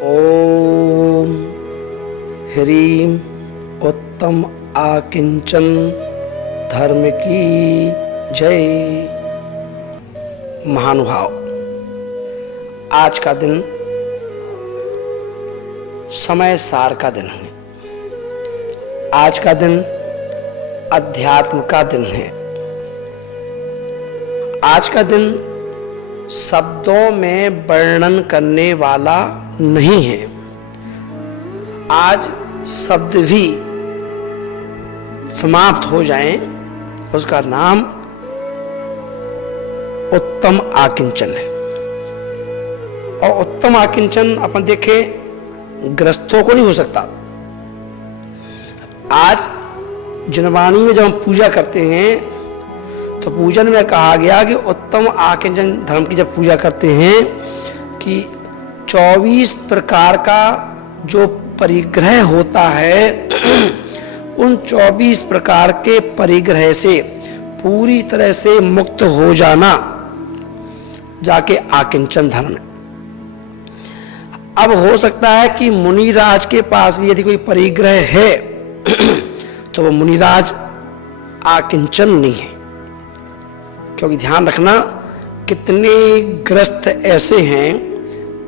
ओम ह्रीं उत्तम आकिंचन धर्म की जय। महानुभाव, आज का दिन समय सार का दिन है। आज का दिन अध्यात्म का दिन है। आज का दिन शब्दों में वर्णन करने वाला नहीं है। आज शब्द भी समाप्त हो जाएं, उसका नाम उत्तम आकिंचन है। और उत्तम आकिंचन अपन देखें, ग्रस्तों को नहीं हो सकता। आज जनवाणी में जब हम पूजा करते हैं तो पूजन में कहा गया कि उत्तम आकिंचन धर्म की जब पूजा करते हैं कि 24 प्रकार का जो परिग्रह होता है उन 24 प्रकार के परिग्रह से पूरी तरह से मुक्त हो जाना जाके आकिंचन धर्म है। अब हो सकता है कि मुनिराज के पास भी यदि कोई परिग्रह है तो वो मुनिराज आकिंचन नहीं है, क्योंकि ध्यान रखना कितने ग्रस्त ऐसे हैं,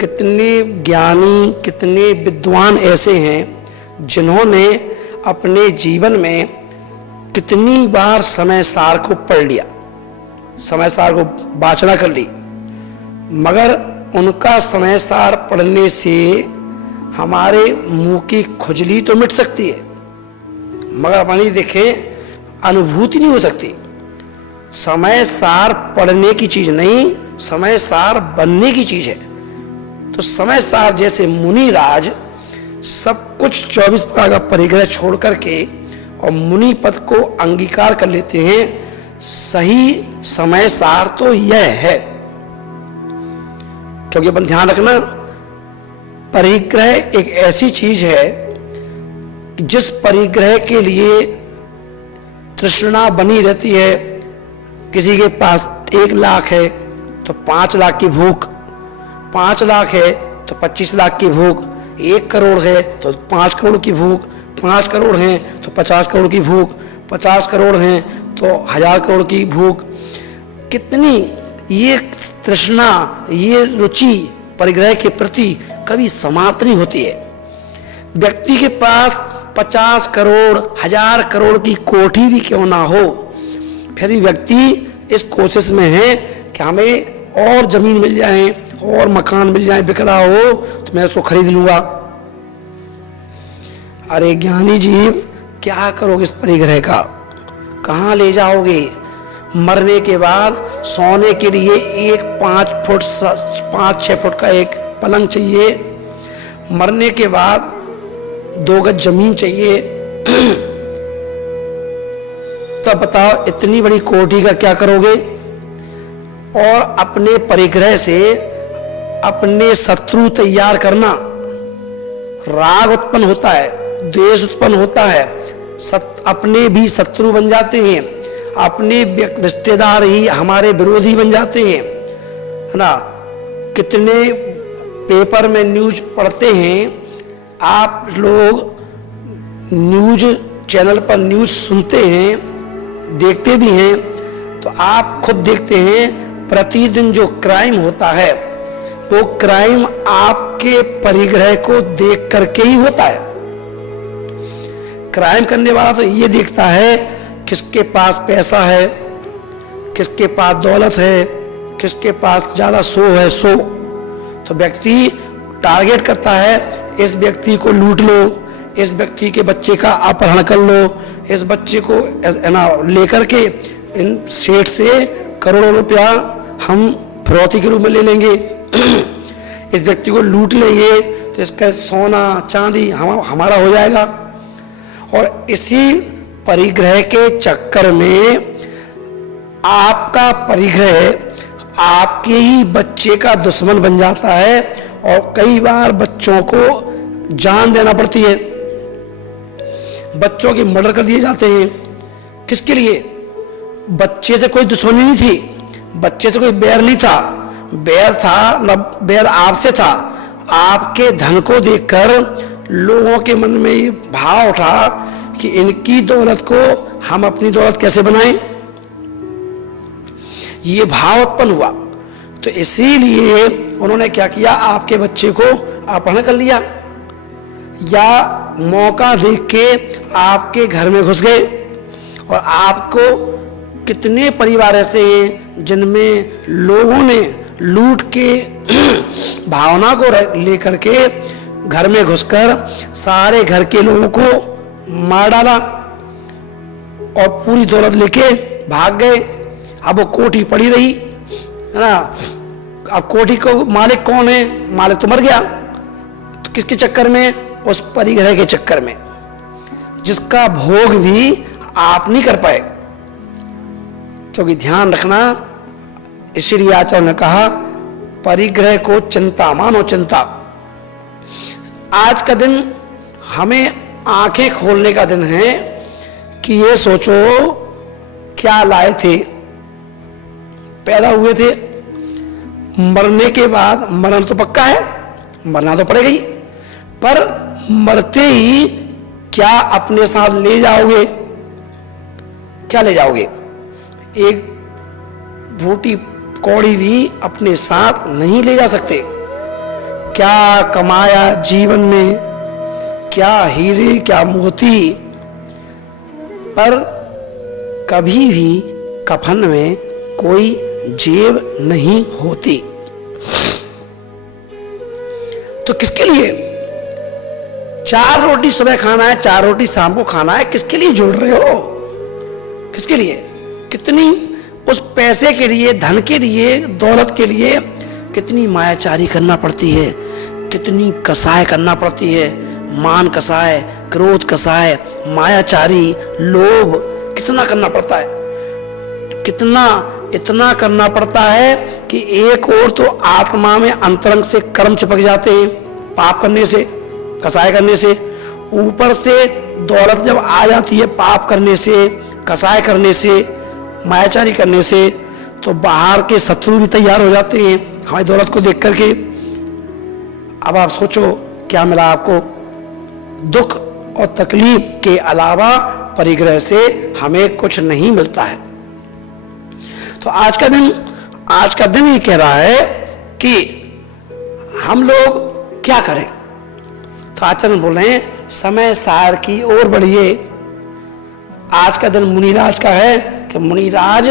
कितने ज्ञानी, कितने विद्वान ऐसे हैं जिन्होंने अपने जीवन में कितनी बार समय सार को पढ़ लिया, समय सार को वाचना कर ली, मगर उनका समय सार पढ़ने से हमारे मुंह की खुजली तो मिट सकती है, मगर अपनी देखें अनुभूति नहीं हो सकती। समय सार पढ़ने की चीज नहीं, समय सार बनने की चीज है। तो समय सार जैसे मुनिराज सब कुछ 24 प्रकार का परिग्रह छोड़ करके और मुनि पद को अंगीकार कर लेते हैं। सही समय सार तो यह है, क्योंकि अपन ध्यान रखना, परिग्रह एक ऐसी चीज है कि जिस परिग्रह के लिए तृष्णा बनी रहती है। किसी के पास 1 लाख है तो 5 लाख की भूख, 5 लाख है तो 25 लाख की भूख, 1 करोड़ है तो 5 करोड़ की भूख, 5 करोड़ हैं तो 50 करोड़ की भूख, 50 करोड़ हैं तो 1000 करोड़ की भूख। कितनी ये तृष्णा, ये रुचि परिग्रह के प्रति कभी समाप्त नहीं होती है। व्यक्ति के पास 50 करोड़, 1000 करोड़ की कोठी भी क्यों ना हो, फिर भी व्यक्ति इस कोशिश में है कि हमें और जमीन मिल जाए, और मकान मिल जाए, बिक रहा हो तो मैं उसको खरीद लूंगा। अरे ज्ञानी जी, क्या करोगे इस परिग्रह का, कहाँ ले जाओगे? मरने के बाद सोने के लिए एक 5-6 फुट का एक पलंग चाहिए, मरने के बाद 2 गज जमीन चाहिए। तो बताओ इतनी बड़ी कोठी का क्या करोगे? और अपने परिग्रह से अपने शत्रु तैयार करना, राग उत्पन्न होता है, द्वेष उत्पन्न होता है, अपने भी शत्रु बन जाते हैं, अपने रिश्तेदार ही हमारे विरोधी बन जाते हैं, है ना। कितने पेपर में न्यूज पढ़ते हैं आप लोग, न्यूज चैनल पर न्यूज सुनते हैं, देखते भी हैं, तो आप खुद देखते हैं प्रतिदिन जो क्राइम होता है वो क्राइम आपके परिग्रह को देख करके ही होता है। क्राइम करने वाला तो ये देखता है किसके पास पैसा है, किसके पास दौलत है, किसके पास ज्यादा सो है सो, तो व्यक्ति टारगेट करता है इस व्यक्ति को लूट लो, इस व्यक्ति के बच्चे का अपहरण कर लो, इस बच्चे को लेकर के इन सेठ से करोड़ों रुपया हम फिरौती के रूप में ले लेंगे, इस व्यक्ति को लूट लेंगे तो इसका सोना चांदी हमारा हो जाएगा। और इसी परिग्रह के चक्कर में आपका परिग्रह आपके ही बच्चे का दुश्मन बन जाता है, और कई बार बच्चों को जान देना पड़ती है, बच्चों की मर्डर कर दिए जाते हैं। किसके लिए? बच्चे से कोई दुश्मनी नहीं थी, बच्चे से कोई बैर नहीं था, बैर था न बैर आपसे था, आपके धन को देखकर लोगों के मन में ये भाव उठा कि इनकी दौलत को हम अपनी दौलत कैसे बनाएं, ये भाव उत्पन्न हुआ। तो इसीलिए उन्होंने क्या किया, आपके बच्चे को अपहरण कर लिया या मौका देख के आपके घर में घुस गए। और आपको कितने परिवार ऐसे हैं जिनमें लोगों ने लूट के भावना को लेकर के घर में घुसकर सारे घर के लोगों को मार डाला और पूरी दौलत लेके भाग गए। अब वो कोठी पड़ी रही है ना। अब कोठी को मालिक कौन है, मालिक तो मर गया। तो किसके चक्कर में, उस परिग्रह के चक्कर में, जिसका भोग भी आप नहीं कर पाए। क्योंकि ध्यान रखना, इसीलिए आचार्य ने कहा परिग्रह को चिंता मानो चिंता। आज का दिन हमें आंखें खोलने का दिन है कि ये सोचो क्या लाए थे, पैदा हुए थे, मरने के बाद, मरण तो पक्का है, मरना तो पड़ेगा ही, पर मरते ही क्या अपने साथ ले जाओगे, क्या ले जाओगे? एक बूटी कौड़ी भी अपने साथ नहीं ले जा सकते। क्या कमाया जीवन में, क्या हीरे क्या मोती, पर कभी भी कफन में कोई जेब नहीं होती। तो किसके लिए 4 रोटी सुबह खाना है, 4 रोटी शाम को खाना है, किसके लिए जोड़ रहे हो? किसके लिए? कितनी उस पैसे के लिए, धन के लिए, दौलत के लिए कितनी मायाचारी करना पड़ती है, कितनी कसाय करना पड़ती है, मान कसाय, क्रोध कसाय, मायाचारी, लोभ, कितना करना पड़ता है, कितना इतना करना पड़ता है कि एक और तो आत्मा में अंतरंग से कर्म चिपक जाते हैं पाप करने से, कसाय करने से, ऊपर से दौलत जब आ जाती है पाप करने से, कसाय करने से, मायाचारी करने से, तो बाहर के शत्रु भी तैयार हो जाते हैं हमारी दौलत को देख करके। अब आप सोचो क्या मिला आपको? दुख और तकलीफ के अलावा परिग्रह से हमें कुछ नहीं मिलता है। तो आज का दिन ये कह रहा है कि हम लोग क्या करें। तो आचार्य बोल रहे हैं समय सार की ओर बढ़िए। आज का दिन मुनिराज का है कि मुनिराज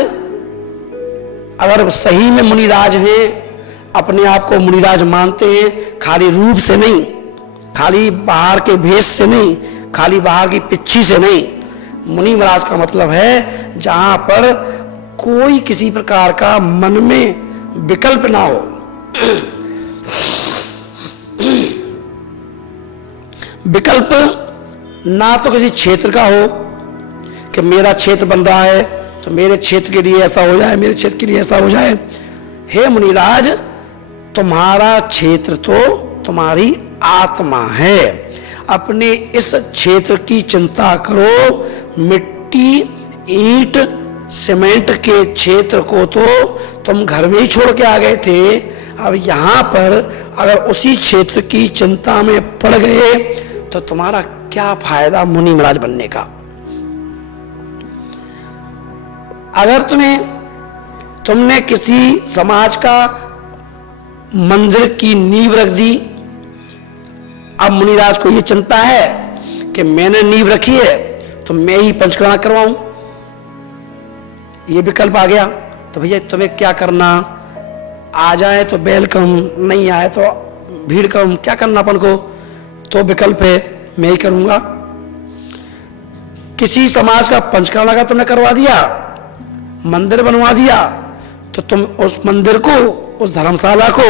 अगर सही में मुनिराज हैं, अपने आप को मुनिराज मानते हैं, खाली रूप से नहीं, खाली बाहर के भेष से नहीं, खाली बाहर की पिच्छी से नहीं। मुनि महाराज का मतलब है जहां पर कोई किसी प्रकार का मन में विकल्प ना हो। विकल्प ना तो किसी क्षेत्र का हो कि मेरा क्षेत्र बन रहा है तो मेरे क्षेत्र के लिए ऐसा हो जाए, मेरे क्षेत्र के लिए ऐसा हो जाए। हे मुनिराज, तुम्हारा क्षेत्र तो तुम्हारी आत्मा है। अपने इस क्षेत्र की चिंता करो। मिट्टी, ईंट, सीमेंट के क्षेत्र को तो तुम घर में ही छोड़ के आ गए थे। अब यहां पर अगर उसी क्षेत्र की चिंता में पड़ गए तो तुम्हारा क्या फायदा मुनि महाराज बनने का? अगर तुमने किसी समाज का मंदिर की नींव रख दी, अब मुनिराज को यह चिंता है कि मैंने नींव रखी है तो मैं ही पंचकर्मा करवाऊं, ये विकल्प आ गया। तो भैया तुम्हें क्या करना, आ जाए तो वेलकम, नहीं आए तो भीड़ कम, क्या करना अपन को? तो विकल्प है मैं ही करूंगा। किसी समाज का पंचकर्मा का तुमने करवा दिया, मंदिर बनवा दिया, तो तुम उस मंदिर को, उस धर्मशाला को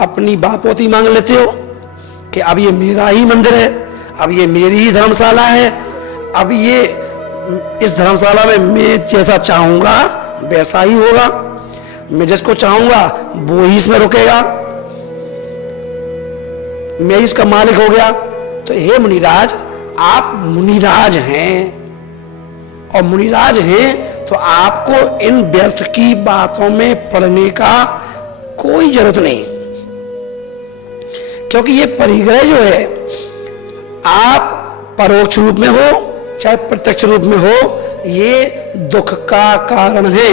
अपनी बापोती मांग लेते हो कि अब ये मेरा ही मंदिर है, अब ये मेरी ही धर्मशाला है, अब ये इस धर्मशाला में मैं जैसा चाहूंगा वैसा ही होगा, मैं जिसको चाहूंगा वो ही इसमें रुकेगा, मैं इसका मालिक हो गया। तो हे मुनिराज, आप मुनिराज हैं और मुनिराज हैं तो आपको इन व्यर्थ की बातों में पड़ने का कोई जरूरत नहीं। क्योंकि ये परिग्रह जो है, आप परोक्ष रूप में हो चाहे प्रत्यक्ष रूप में हो, ये दुख का कारण है।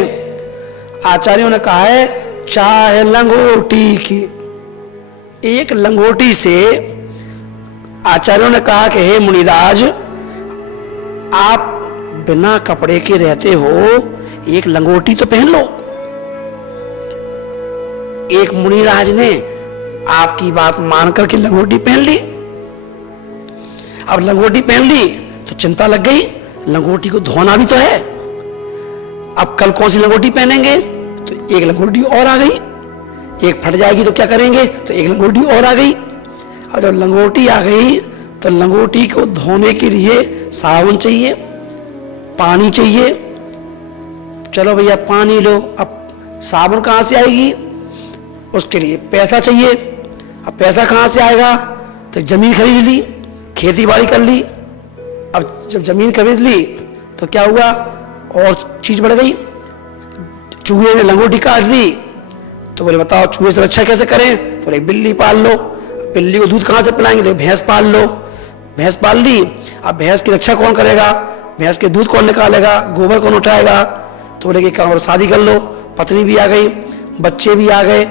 आचार्यों ने कहा है, चाहे लंगोटी की, एक लंगोटी से आचार्यों ने कहा कि हे मुनिराज, आप बिना कपड़े के रहते हो, एक लंगोटी तो पहन लो। एक मुनिराज ने आपकी बात मान करके लंगोटी पहन ली। अब लंगोटी पहन ली तो चिंता लग गई, लंगोटी को धोना भी तो है। अब कल कौन सी लंगोटी पहनेंगे, तो एक लंगोटी और आ गई। एक फट जाएगी तो क्या करेंगे, तो एक लंगोटी और आ गई। और जब लंगोटी आ गई तो लंगोटी को धोने के लिए साबुन चाहिए, पानी चाहिए। चलो भैया पानी लो, अब साबुन कहाँ से आएगी, उसके लिए पैसा चाहिए। अब पैसा कहाँ से आएगा, तो जमीन खरीद ली, खेती बाड़ी कर ली। अब जब जमीन खरीद ली तो क्या हुआ, और चीज बढ़ गई। चूहे ने लंगोटी काट दी, तो बोले बताओ चूहे से रक्षा कैसे करें, तो बोले बिल्ली पाल लो। बिल्ली को दूध कहाँ से पिलाएंगे, तो भैंस पाल लो। भैंस पाल ली, अब भैंस की रक्षा कौन करेगा, भैंस के दूध कौन निकालेगा, गोबर कौन उठाएगा, तो बोले कि काम शादी कर लो। पत्नी भी आ गई, बच्चे भी आ गए।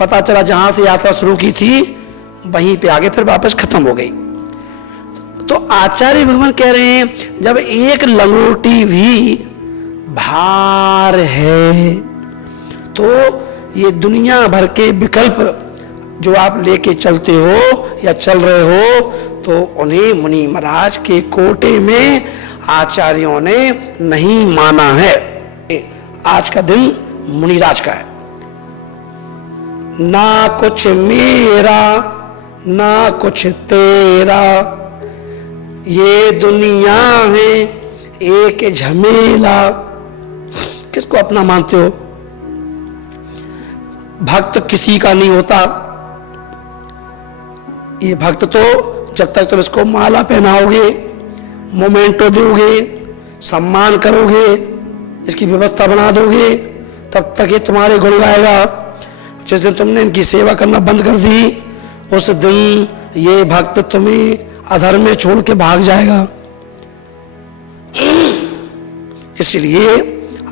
पता चला जहां से यात्रा शुरू की थी वहीं पे आगे फिर वापस खत्म हो गई। तो आचार्य भगवान कह रहे हैं, जब एक लंगोटी भी भार है, तो ये दुनिया भर के विकल्प जो आप लेके चलते हो या चल रहे हो, तो उन्हें मुनि महाराज के कोटे में आचार्यों ने नहीं माना है। आज का दिन मुनिराज का है। ना कुछ मेरा ना कुछ तेरा, ये दुनिया है एक झमेला। किसको अपना मानते हो? भक्त किसी का नहीं होता। ये भक्त तो जब तक तुम इसको माला पहनाओगे, मोमेंटो दोगे, सम्मान करोगे, इसकी व्यवस्था बना दोगे, तब तक ये तुम्हारे गुण गाएगा। जिस दिन तुमने इनकी सेवा करना बंद कर दी, उस दिन ये भक्त तुम्हें अधर्म में छोड़ के भाग जाएगा। इसलिए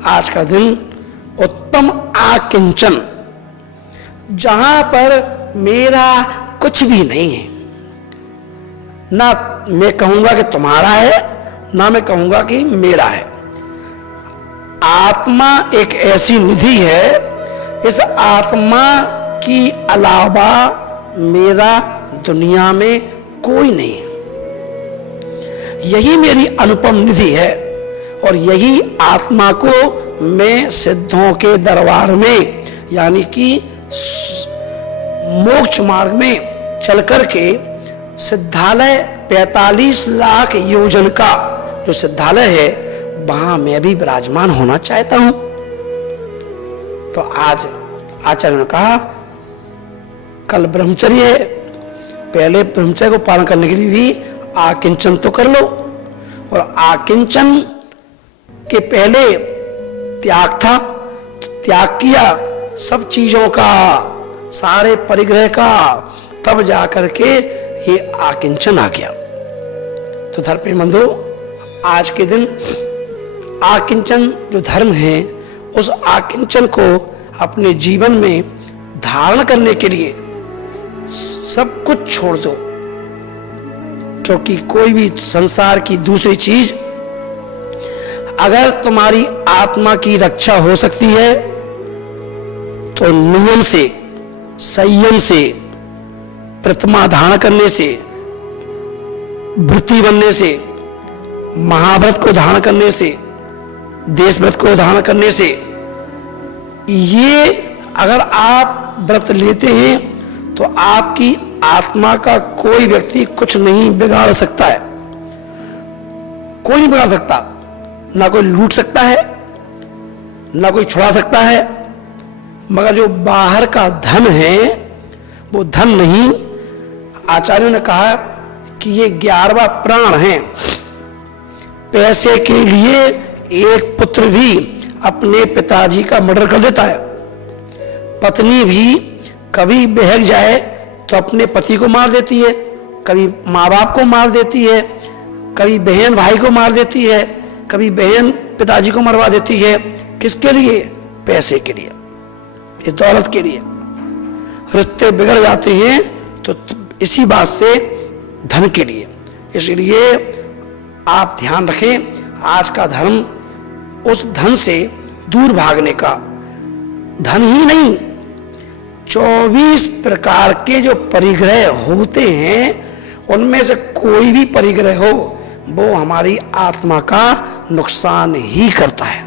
आज का दिन उत्तम आकिंचन, जहां पर मेरा कुछ भी नहीं है, ना मैं कहूंगा कि तुम्हारा है, ना मैं कहूंगा कि मेरा है। आत्मा एक ऐसी निधि है, इस आत्मा की अलावा मेरा दुनिया में कोई नहीं है। यही मेरी अनुपम निधि है, और यही आत्मा को मैं सिद्धों के दरबार में, यानी कि मोक्ष मार्ग में चल करके सिद्धालय 45 लाख योजन का जो सिद्धालय है, वहां मैं भी विराजमान होना चाहता हूं। तो आज आचार्य ने कहा, कल ब्रह्मचर्य है, पहले ब्रह्मचर्य को पालन करने के लिए भी आकिंचन तो कर लो। और आकिंचन के पहले त्याग था, त्याग किया सब चीजों का, सारे परिग्रह का, तब जाकर के ये आकिंचन आ गया। तो धर्म बंधु, आज के दिन आकिंचन जो धर्म है, उस आकिंचन को अपने जीवन में धारण करने के लिए सब कुछ छोड़ दो। क्योंकि कोई भी संसार की दूसरी चीज, अगर तुम्हारी आत्मा की रक्षा हो सकती है, तो नियम से, संयम से, प्रतिमा धारण करने से, व्रती बनने से, महाव्रत को धारण करने से, देशव्रत को धारण करने से, ये अगर आप व्रत लेते हैं तो आपकी आत्मा का कोई व्यक्ति कुछ नहीं बिगाड़ सकता है। कोई नहीं बिगाड़ सकता, ना कोई लूट सकता है, ना कोई छुड़ा सकता है। मगर जो बाहर का धन है, वो धन नहीं। आचार्यों ने कहा कि ये 11वां प्राण है। पैसे के लिए एक पुत्र भी अपने पिताजी का मर्डर कर देता है। पत्नी भी कभी बहक जाए तो अपने पति को मार देती है, कभी माँ बाप को मार देती है, कभी बहन भाई को मार देती है, कभी बहन पिताजी को मरवा देती है। किसके लिए? पैसे के लिए, इस दौलत के लिए। रिश्ते बिगड़ जाते हैं तो इसी बात से, धन के लिए। इसलिए आप ध्यान रखें, आज का धर्म उस धन से दूर भागने का, धन ही नहीं 24 प्रकार के जो परिग्रह होते हैं उनमें से कोई भी परिग्रह हो वो हमारी आत्मा का नुकसान ही करता है।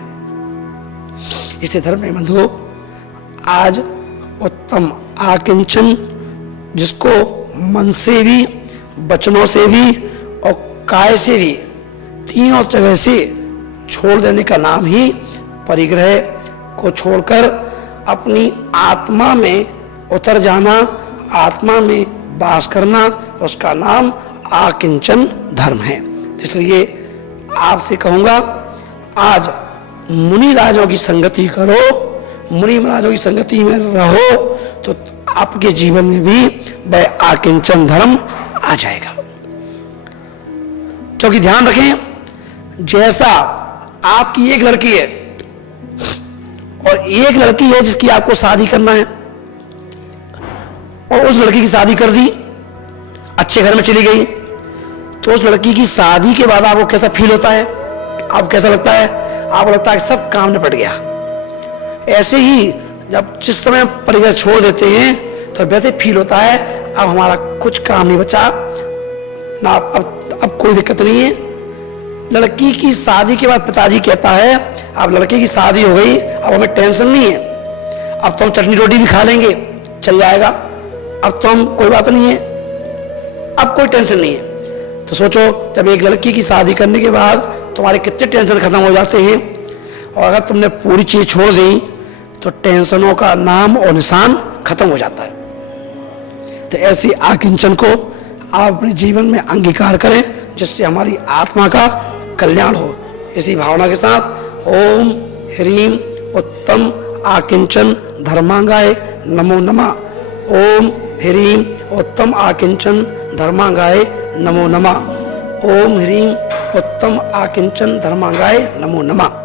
इसलिए धर्म में बंधुओं, आज उत्तम आकिंचन, जिसको मन से भी, वचनों से भी और काय से भी, तीनों जगह से छोड़ देने का नाम ही परिग्रह को छोड़कर अपनी आत्मा में उतर जाना, आत्मा में वास करना, उसका नाम आकिंचन धर्म है। इसलिए आपसे कहूँगा, आज मुनि राजों की संगति करो, मुनि महाराजों की संगति में रहो, तो आपके जीवन में भी वह आकिंचन धर्म आ जाएगा। क्योंकि ध्यान रखें, जैसा आपकी एक लड़की है और एक लड़की है जिसकी आपको शादी करना है, और उस लड़की की शादी कर दी, अच्छे घर में चली गई, तो उस लड़की की शादी के बाद आपको कैसा फील होता है? आपको कैसा लगता है? आपको लगता है कि सब काम निपट गया। ऐसे ही जब जिस समय परिग्रह छोड़ देते हैं तो वैसे फील होता है अब हमारा कुछ काम नहीं बचा ना, अब कोई दिक्कत नहीं है। लड़की की शादी के बाद पिताजी कहता है अब लड़के की शादी हो गई, अब हमें टेंशन नहीं है, अब तो हम चटनी रोटी भी खा लेंगे, चल जाएगा, अब तो हम कोई बात नहीं है, अब कोई टेंशन नहीं है। तो सोचो, जब एक लड़की की शादी करने के बाद तुम्हारे कितने टेंशन खत्म हो जाते हैं, और अगर तुमने पूरी चीज छोड़ दी तो टेंशनों का नाम और निशान खत्म हो जाता है। तो ऐसी आकिंचन को आप अपने जीवन में अंगीकार करें, जिससे हमारी आत्मा का कल्याण हो। इसी भावना के साथ ओम ह्रीम उत्तम आकिंचन धर्मांगाय नमो नमः। ओम ह्रीम उत्तम आकिंचन धर्मांगाय नमो नमः। ओम ह्रीम उत्तम आकिंचन धर्मांगाय नमो नमः।